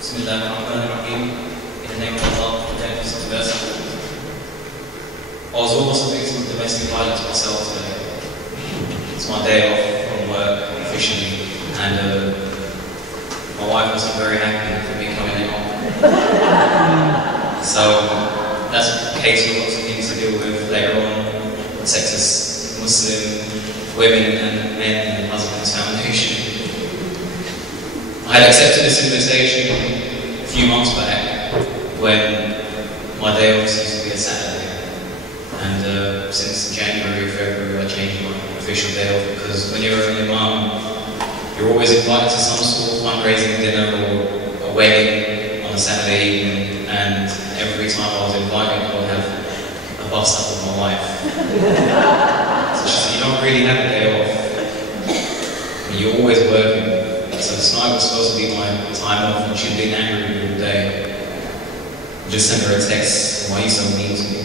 Bismillahirrahmanirrahim. In the name of Allah, the Most Merciful. I was almost a victim of domestic violence myself today. It's my day off from work officially, and my wife wasn't very happy for me coming in home. So that's a case of lots of things to deal with later on. Sexist Muslim women and men and husbands foundation. I had accepted this invitation a few months back when my day off used to be a Saturday, and since January or February I changed my official day off, because when you're an imam you're always invited to some sort of fundraising dinner or a wedding on a Saturday evening, and every time I was invited I would have a bust up with my wife. So she said, you don't really have a day off, I mean, you're always working. So tonight was supposed to be my time off, and she'd been angry with me all day. I just sent her a text, why are you so mean to me?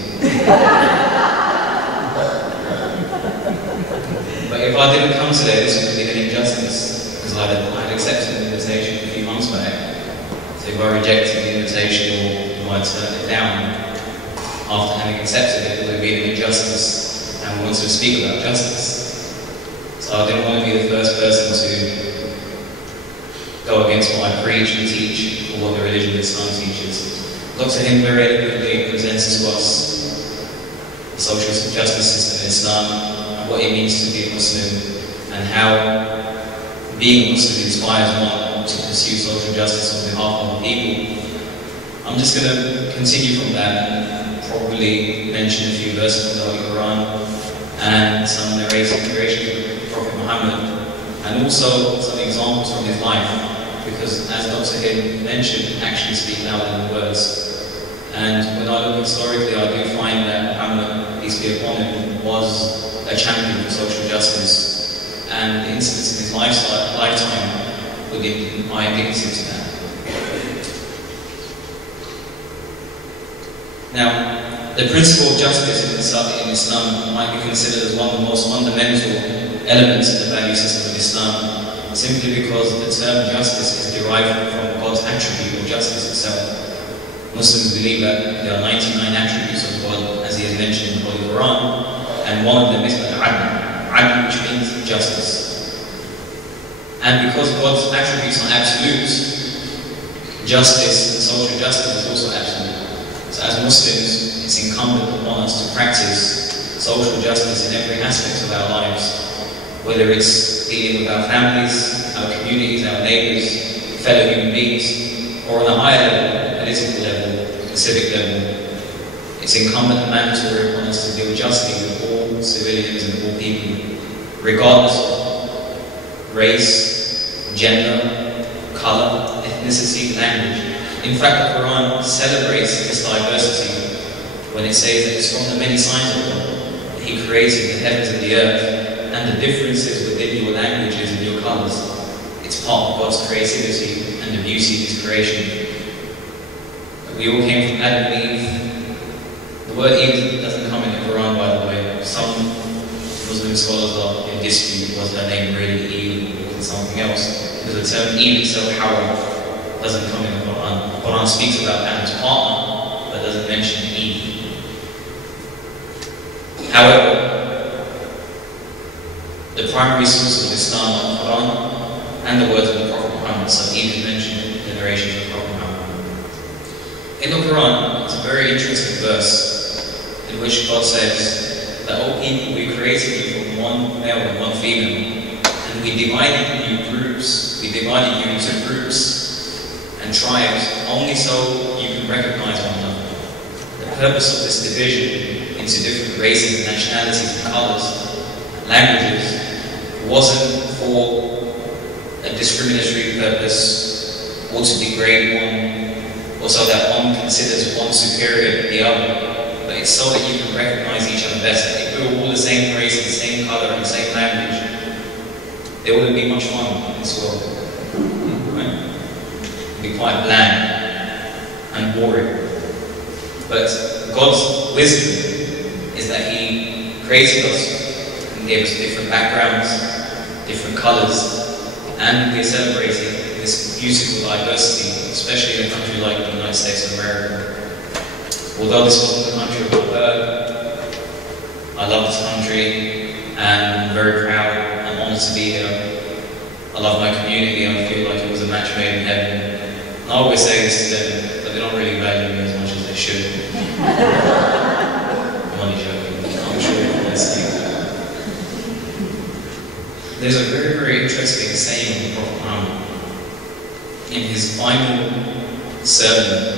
But if I didn't come today, this would be an injustice, because I had accepted the invitation a few months back. So if I rejected the invitation or I turned it down after having accepted it, it would be an injustice, and we wanted to speak about justice. So I didn't want to be the first person to go against what I preach and teach, or what the religion of Islam teaches. Dr. Hind very eloquently presents to us the social justice system in Islam, what it means to be a Muslim, and how being a Muslim inspires one to pursue social justice on behalf of the people. I'm just going to continue from that and probably mention a few verses from the Holy Quran and some narrations of the Prophet Muhammad, and also some examples from his life. Because as Dr. Hind mentioned, actions speak louder than words. And when I look historically, I do find that Muhammad, peace be upon him, was a champion for social justice. And the incidents in his lifetime would be my indicative to that. Now, the principle of justice in Islam might be considered as one of the most fundamental elements in the value system of Islam, simply because the term justice is derived from God's attribute of justice itself. Muslims believe that there are 99 attributes of God, as he has mentioned in the Holy Quran, and one of them is al-'adl, which means justice. And because God's attributes are absolute, justice and social justice is also absolute. So as Muslims, it's incumbent upon us to practice social justice in every aspect of our lives, whether it's dealing with our families, our communities, our neighbours, fellow human beings, or on a higher level, political level, the civic level. It's incumbent and mandatory upon us to deal justly with all civilians and all people, regardless of race, gender, colour, ethnicity, language. In fact, the Quran celebrates this diversity when it says that it's from the many signs of God that He created the heavens and the earth, and the differences within your languages and your colours. It's part of God's creativity and the beauty of His creation. We all came from Adam and Eve. The word Eve doesn't come in the Quran, by the way. Some Muslim scholars are in dispute, was her name really Eve or something else? Because the term Eve itself, Hawa, doesn't come in the Quran. The Quran speaks about Adam's partner, but doesn't mention Eve. However, the primary source of Islam are the Quran and the words of the Prophet Muhammad. So Eve is mentioned in the narrations of the Prophet Muhammad. In the Quran, it's a very interesting verse in which God says that, O people, we created you from one male and one female, and we divided you into groups and tribes, only so you can recognize one another. The purpose of this division into different races and nationalities and colors, languages, wasn't for a discriminatory purpose or to degrade one, or so that one considers one superior to the other, but it's so that you can recognize each other better. If we were all the same race, the same color, and the same language, there wouldn't be much fun in this world. Right? It would be quite bland and boring. But God's wisdom is that He created us and gave us different backgrounds, different colours, and we're celebrating this beautiful diversity, especially in a country like the United States of America. Although this wasn't the country of my birth, I love this country and I'm very proud and honoured to be here. I love my community and I feel like it was a match made in heaven. And I always say this to them, but they don't really value me as much as they should. I'm only joking, I'm sure you're listening. There's a very, very interesting saying of Prophet Muhammad in his final sermon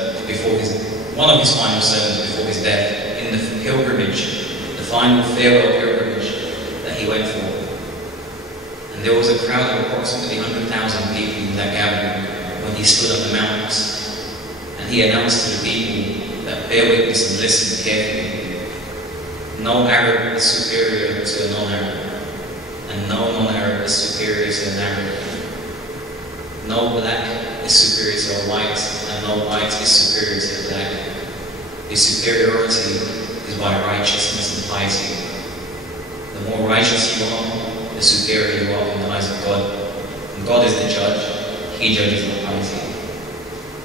one of his final sermons before his death, in the pilgrimage, the final farewell pilgrimage that he went for. And there was a crowd of approximately 100,000 people that gathered when he stood on the mountains. And he announced to the people that bear witness and listen carefully. No Arab is superior to a non-Arab, and no non-Arab is superior to an Arab. No black is superior to a white, and no white is superior to a black. His superiority is by righteousness and piety. The more righteous you are, the superior you are in the eyes of God. And God is the judge, He judges the piety.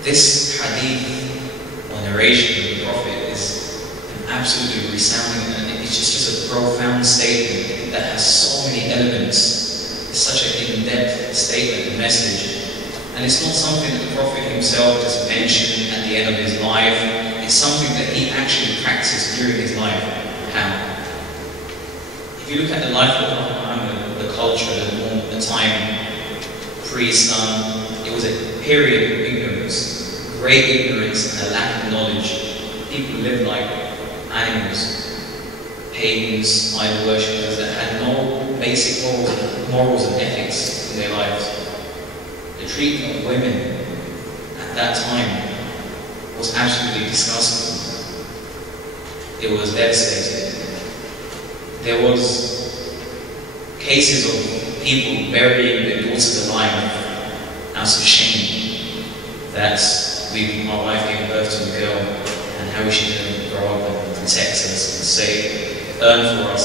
This hadith or narration of the Prophet is an absolutely resounding, and it's just a profound statement that has so many elements. It's such an in-depth statement and message. And it's not something that the Prophet himself just mentioned at the end of his life. It's something that he actually practiced during his life. How? If you look at the life of Prophet Muhammad, the culture, the norm, the time, pre-Islam, it was a period of ignorance, great ignorance and a lack of knowledge. People lived like animals, pagans, idol worshippers that had no basic morals and ethics in their lives. The treatment of women at that time was absolutely disgusting. It was devastating. There was cases of people burying their daughters alive out of shame that my wife gave birth to a girl and how we should grow up and protect us and earn for us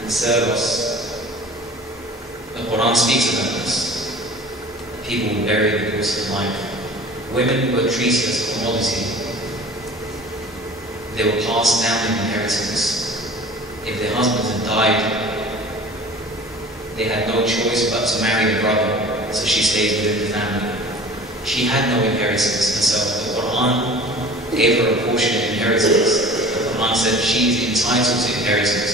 and serve us. The Quran speaks about this. People would bury their daughters alive. Women were treated as a commodity. They were passed down in inheritance. If their husbands had died, they had no choice but to marry the brother, so she stayed within the family. She had no inheritance herself. The Quran gave her a portion of inheritance. The Quran said she is entitled to inheritance.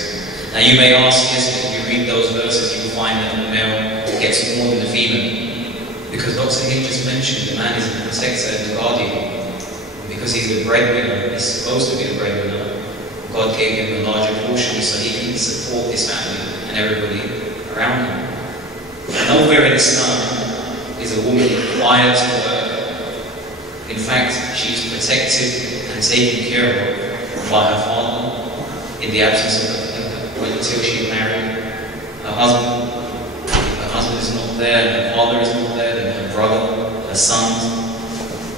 Now you may ask, yes, if you read those verses, you will find that the male gets more than the female. Because Dr. Hill just mentioned the man is the protector and the guardian. Because he's the breadwinner, he's supposed to be the breadwinner. God gave him a larger portion so he can support his family and everybody around him. And nowhere in Islam is a woman required to work. In fact, she's protected and taken care of by her father in the absence of her until she's married. Her husband is not there, her father is not there, then her brother, her sons.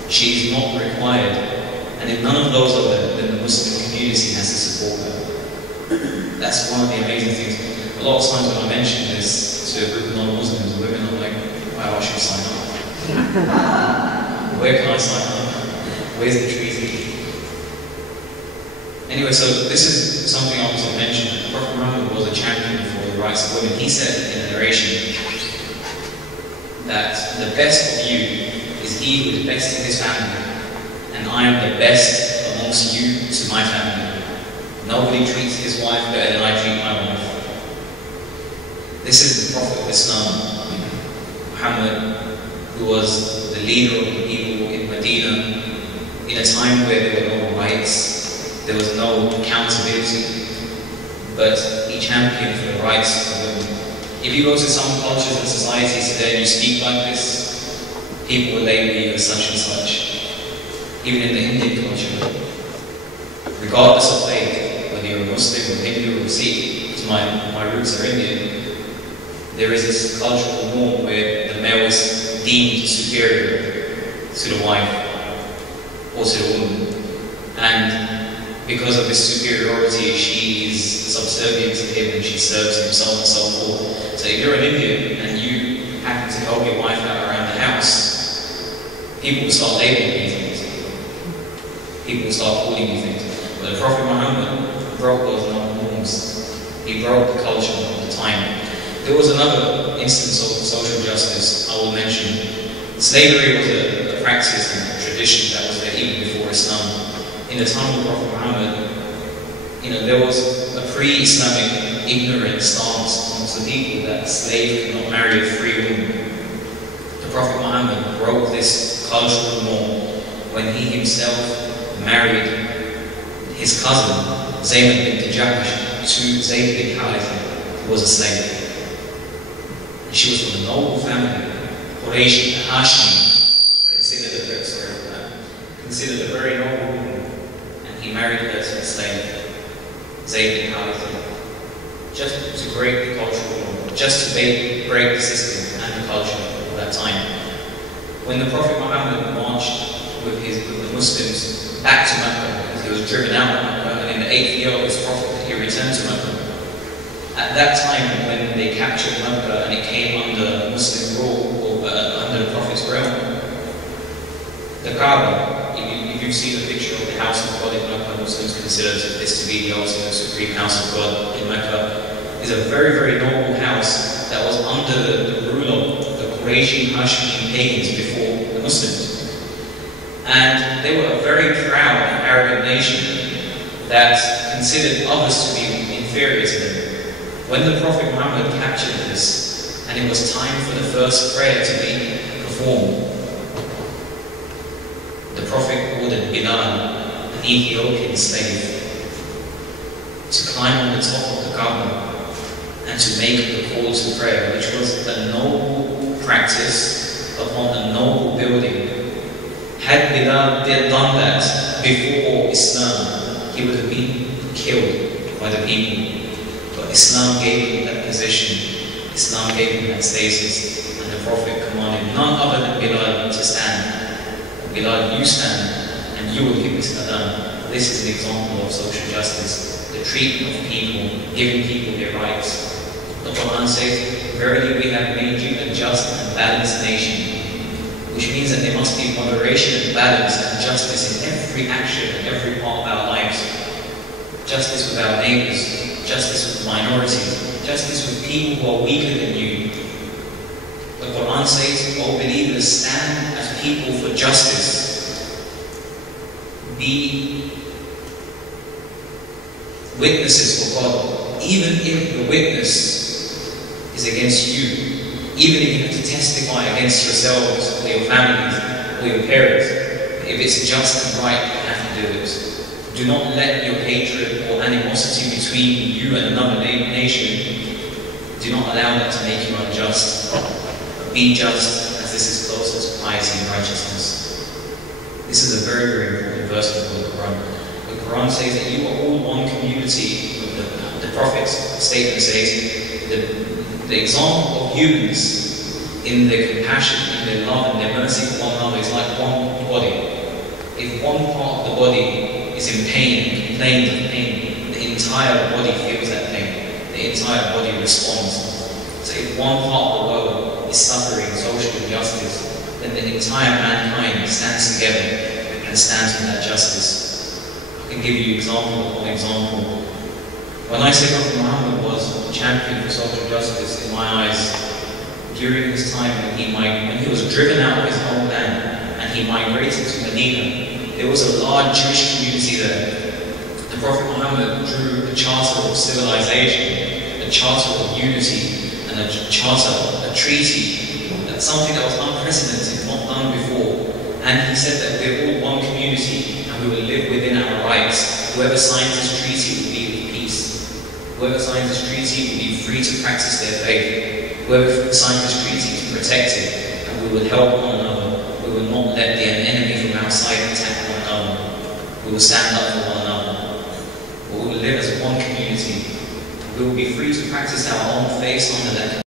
She's not required. And if none of those are there, then the Muslim community has to support her. That's one of the amazing things. A lot of times when I mention this to a group of non-Muslims, women are like, wow, I should sign up. Where can I sign up? Where's the treaty? Anyway, so this is something I want to mention. Prophet Muhammad was a champion for the rights of women. He said in a narration that the best of you is he who is best in his family, and I am the best amongst you to my family. Nobody treats his wife better than I treat my wife. This is the Prophet of Islam, Muhammad, who was the leader of the people in Medina in a time where there were no rights, there was no accountability, but he championed for the rights of women. If you go to some cultures and societies today and you speak like this, people will label you as such and such. Even in the Indian culture, regardless of faith, whether you're a Muslim or Hindu or Sikh, because my roots are Indian, there is this cultural norm where the male is deemed superior to the wife or to the woman. And because of this superiority, she is subservient to him and she serves him, so on and so forth. So if you're an Indian and you happen to help your wife out people will start labeling these things. People will start calling these things. But the Prophet Muhammad broke those norms. He broke the culture of the time. There was another instance of social justice I will mention. Slavery was a practice and a tradition that was there even before Islam. In the time of the Prophet Muhammad, there was a pre-Islamic ignorant stance amongst the people that a slave cannot marry a free woman. The Prophet Muhammad broke this cultural norm when he himself married his cousin, Zaynab bint Jahsh, to Zayd bin Haritha, who was a slave. And she was from a noble family, Quraysh, Hashim, considered a very noble woman, and he married her to a slave, Zayd bin Haritha, just to break the cultural norm, just to break the system and the culture of that time. When the Prophet Muhammad marched with the Muslims back to Mecca, because he was driven out of Mecca, and in the 8th year of his prophet he returned to Mecca. At that time, when they captured Mecca and it came under Muslim rule, or under the Prophet's realm, the Kaaba, if you see the picture of the house of God in Mecca, Muslims consider this to be the ultimate supreme house of God in Mecca, is a very, very noble house that was under the rule of the Quraysh Hashim pagans before the Muslims. And they were a very proud and arrogant nation that considered others to be inferior to them. When the Prophet Muhammad captured this, and it was time for the first prayer to be performed, the Prophet ordered Bilal, an Ethiopian slave, to climb on the top of the Kaaba and to make the call to prayer, which was a noble practice upon a noble building. Had Bilal done that before Islam, he would have been killed by the people. But Islam gave him that position, Islam gave him that status, and the Prophet commanded none other than Bilal to stand. Bilal, you stand, and you will give this adhan. This is an example of social justice, the treatment of people, giving people their rights. The Quran says, verily we have made you a just and balanced nation, which means that there must be moderation and balance and justice in every action and every part of our lives. Justice with our neighbors, justice with minorities, justice with people who are weaker than you. The Quran says, O believers, stand as people for justice. Be witnesses for God, even if the witness is against you. Even if you have to testify against yourselves, or your families, or your parents, if it's just and right, you have to do it. Do not let your hatred or animosity between you and another nation, do not allow that to make you unjust. But be just, as this is closer to piety and righteousness. This is a very, very important verse of the Quran. The Quran says that you are all one community. The Prophet's statement says, the example of humans in their compassion, in their love and their mercy for one another is like one body. If one part of the body is in pain and complains of pain, the entire body feels that pain. The entire body responds. So if one part of the world is suffering social injustice, then the entire mankind stands together and stands for that justice. I can give you example upon example. When I say Prophet Muhammad was a champion for social justice in my eyes, during this time when he was driven out of his homeland and he migrated to Medina, there was a large Jewish community there. The Prophet Muhammad drew a charter of civilization, a charter of unity, and a charter, a treaty, that's something that was unprecedented, not done before. And he said that we're all one community and we will live within our rights. Whoever signs this treaty will be with peace. Whoever signs this treaty will be free to practice their faith. Whoever signs this treaty is protected, and we will help one another. We will not let the enemy from outside attack one another. We will stand up for one another. We will live as one community. We will be free to practice our own faith under that